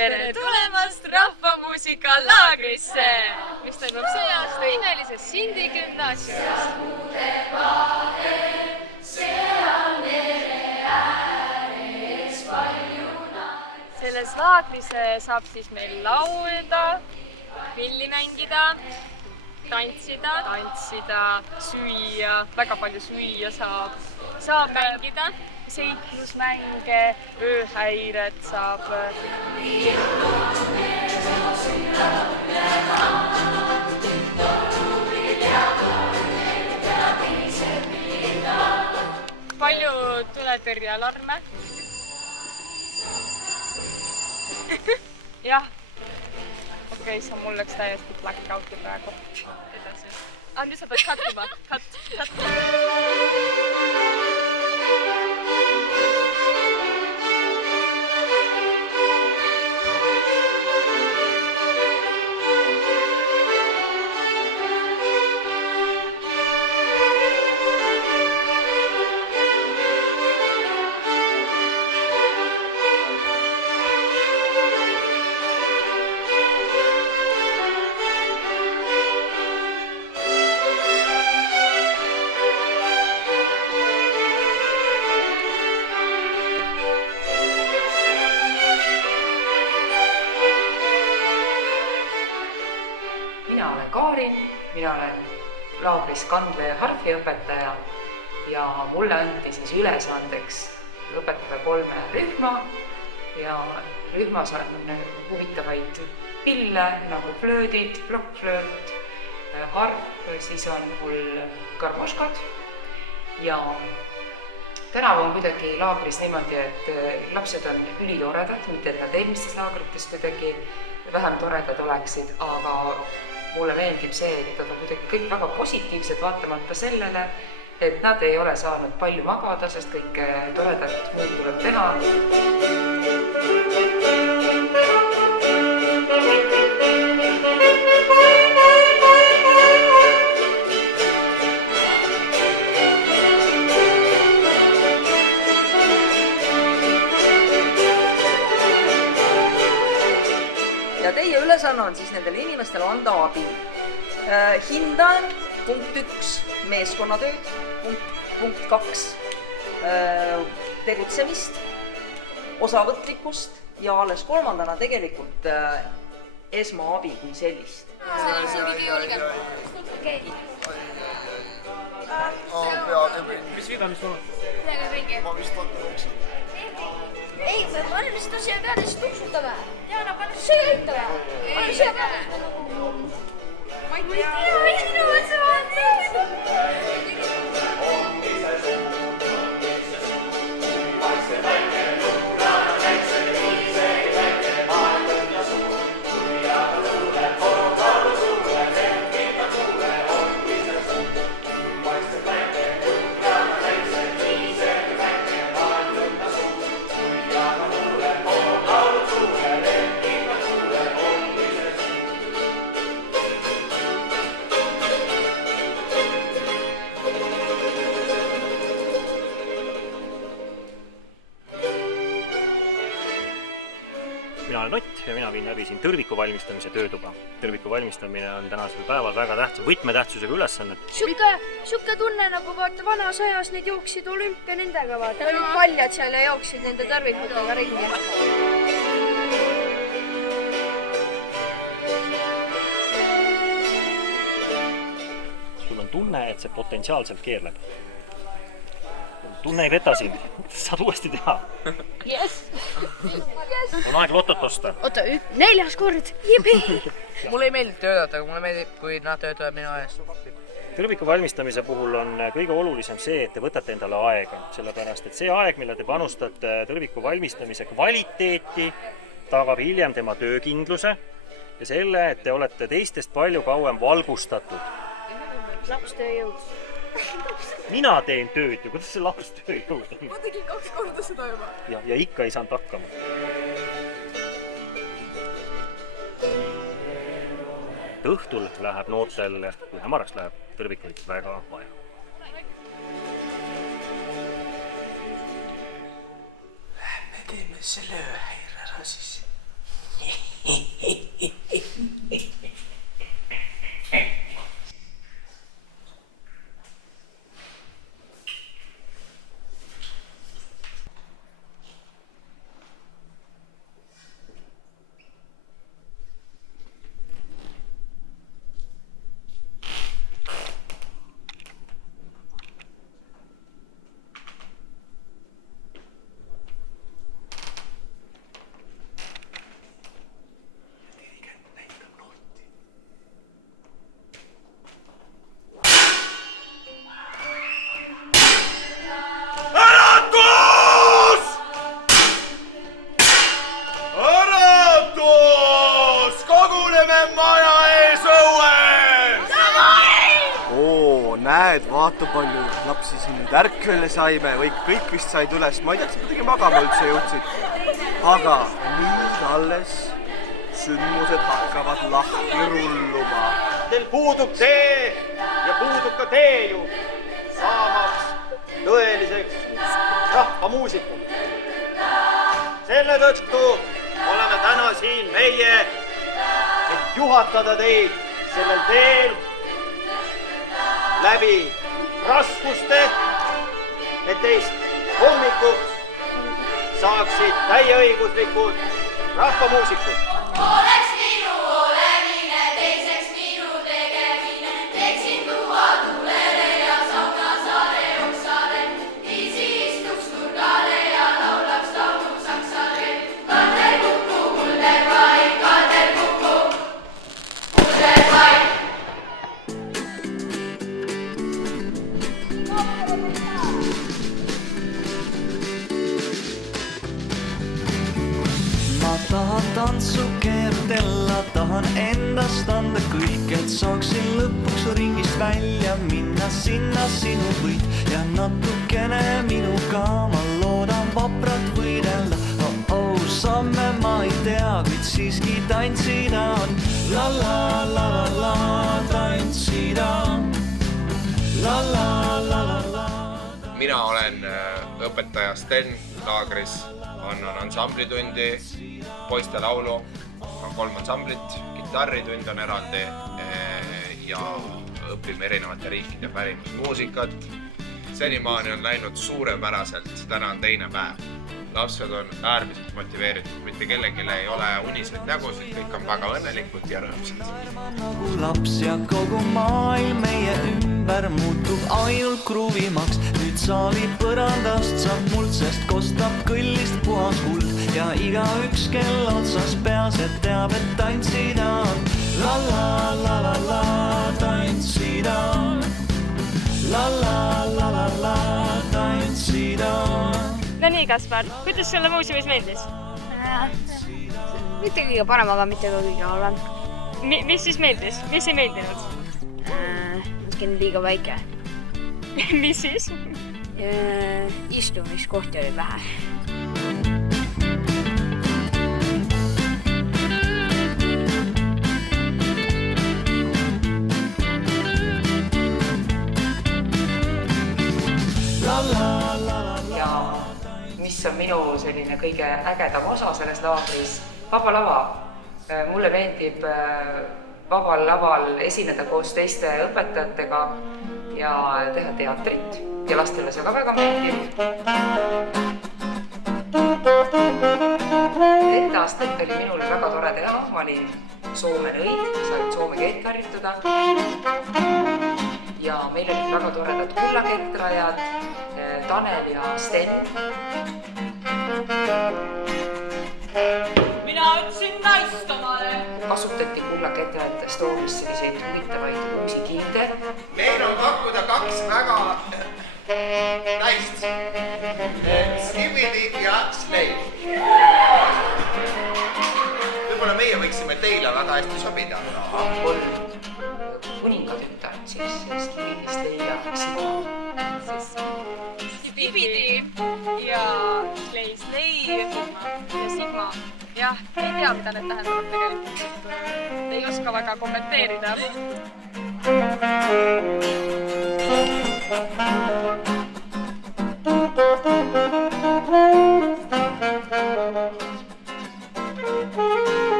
tere tulemast rahvamuusika laagrisse, mis toimub see aasta imelises Sindi gümnaasiumis. Selles laagris saab siis meil laulda, pilli mängida, tantsida, süüa, väga palju süüa saab mängida, seiklusmänge, ööhäired saab. Palju tuletõrjealarme. Jah. Okei, see mul läks täiesti blackouti praegu. Edasi. Nüüd sa pead kattima. Cut. Mina olen laagris kandle- ja harfiõpetaja ja mulle anti siis ülesandeks õpetada 3 rühma ja rühmas on huvitavaid pille nagu flöödid, plokkflööt, harf, siis on mul karmoškad ja tänavu on kuidagi laagris niimoodi, et lapsed on ülitoredad, mitte et nad eelmistes laagrites kuidagi vähem toredad oleksid, aga mulle meeldib see, et nad on kuidagi kõik väga positiivsed, vaatamata sellele, et nad ei ole saanud palju magada, sest kõike toredat muud tuleb teha. Ja teie ülesanne on siis nendele inimestele anda abi. Hindan punkt 1 meeskonnatööd, punkt 2 tegutsemist, osavõtlikkust ja alles 3. tegelikult esmaabi kui sellist. See on siin kõige julgem. Okei. Mis viga, mis sul on? Midagi ringi. Ma vist jooksin. Ei, me paneme seda siia peale, siis tuksutame. Jaa, no paneme siia ütleme. Paneme siia peale. Ma ei tea, minu mõtse Mina olen Ott ja mina viin läbi siin tõrviku valmistamise töötuba. Tõrviku valmistamine on tänasel päeval väga tähtsa, võtmetähtsusega ülesanne. Siuke tunne nagu vaata vanas ajas need jooksid olümpia nendega vaata. Olid paljad seal ja jooksid nende tõrvikutega ringi. Sul on tunne, et see potentsiaalselt keerleb. Tunne ei veta sind. Saad uuesti teha. Yes! On aeg lotot osta. Oota, 4. kord! Jibi! Mulle ei meeldi töötada, aga mulle meeldib, kui nad töötavad minu ees. Tõrviku valmistamise puhul on kõige olulisem see, et te võtate endale aega. Sellepärast, et see aeg, mille te panustate tõrviku valmistamise kvaliteeti, tagab hiljem tema töökindluse ja selle, et te olete teistest palju kauem valgustatud. Lapstööjõud. Mina teen tööd ju, kuidas see lapstööjõud on? Ma tegin 2 korda seda juba. Ja ikka ei saanud hakkama. Õhtul läheb noortel, kui hämaraks läheb, tõrvikuid väga vaja. Me teeme selle ööhäire ära siis. Näed, vaata palju lapsi siin nüüd ärkvele saime või kõik vist said üles. Ma ei tea, kas midagi magama üldse jõudsid. Aga nüüd alles sündmused hakkavad lahti rulluma. Teil puudub tee ja puudub ka teeju saamaks tõeliseks rahvamuusikud. Selle tõttu oleme täna siin meie, et juhatada teid sellel teel läbi raskuste, et teist hommikuks saaksid täieõiguslikud rahvamuusikud. Oleks minu olemine, teiseks minu tegemine, teeksin tuua tulele ja saunasaare oksale, viisi istuks nurgale ja laulaks laulu saksale. Kalder kukku, kulder vaid, kalder kukku, kulder vaid. Ma tahan tantsu keertella, tahan endast anda kõik, et saaksin lõpuks ringist välja minna sinna sinu võit ja natukene minuga ma loodan vapralt võidelda. Samme ma ei tea, kuid siiski tantsida on. La la la la la, tantsida on. La la la la la. Mina olen õpetaja Sten laagris, annan ansamblitundi, poiste laulu, on 3 ansamblit, kitarritund on eraldi ja õpime erinevate riikide pärimust muusikat. Senimaani on läinud suurepäraselt, täna on teine päev. Lapsed on äärmiselt motiveeritud, mitte kellelgi ei ole uniseid nägusid, kõik on väga õnnelikud ja rõõmsad. Nagu laps ja kogu maailm meie ümber muutub ainult kruvimaks. Nüüd saali põrandast saab muld, sest kostab kõllist puhas kuld ja igaüks kell otsas peas, et teab, et tantsida on. La la la la la, tantsida on. La la la la la, tantsida on. No nii, Kaspar, kuidas sulle muuseumis meeldis? Mitte kõige parem, aga mitte ka kõige halvem. Mis siis meeldis? Mis ei meeldinud? Natuke liiga väike. Mis siis? Istumiskohti oli vähe. Ja mis on minu selline kõige ägedam osa selles laagris? Vaba lava. Mulle meeldib vabal laval esineda koos teiste õpetajatega ja teha teatrit ja lastele see ka väga meeldib. Ette aastat oli minul väga tore teha, ma olin Soome nõid, sain Soome keelt harjutada ja meil olid väga toredad kullaketrajad, Tanel ja Sten. Mina ütlesin naist omale. Kasutati kullaketrajate stooris selliseid huvitavaid uusi kiilde. Meil on pakkuda 2 väga naist. Skibidi ja Slave. Võib-olla meie võiksime teile väga hästi sobida. 3 kuningatütart, siis Skibidist Leila Sima. Skibidi ja Slave ja Sigma. Jah, ei tea, mida need tähendavad tegelikult. Ei oska väga kommenteerida.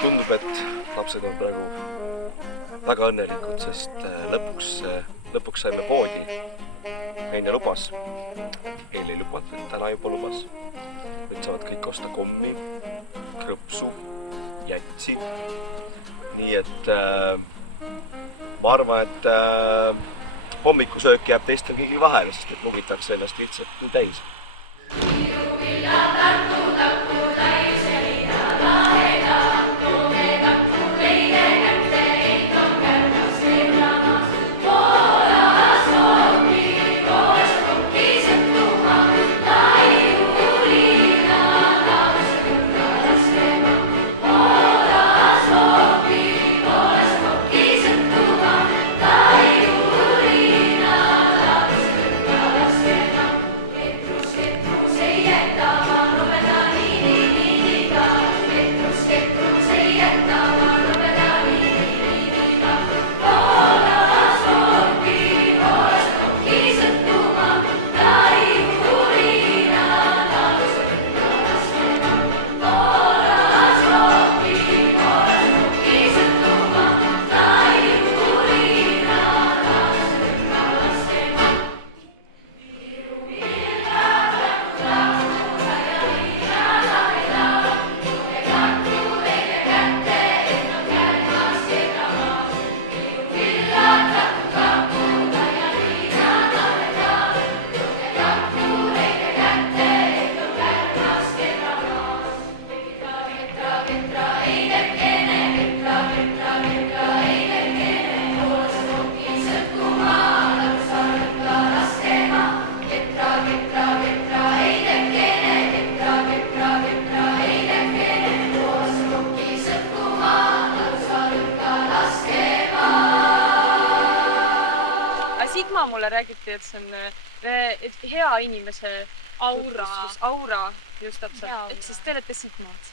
Tundub, et lapsed on praegu väga õnnelikud, sest lõpuks saime poodi. Heine lubas. Eile ei lubatud, täna juba lubas. Nüüd saavad kõik osta kommi, krõpsu, jätsi. Nii et ma arvan, et hommikusöök jääb teistel kõigi vahele, sest et nugitakse ennast lihtsalt nii täis. Sigma mulle räägiti, et see on hea inimese aura just täpselt. Ehk siis te olete Sigmad.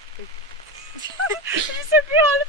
Mis see peal?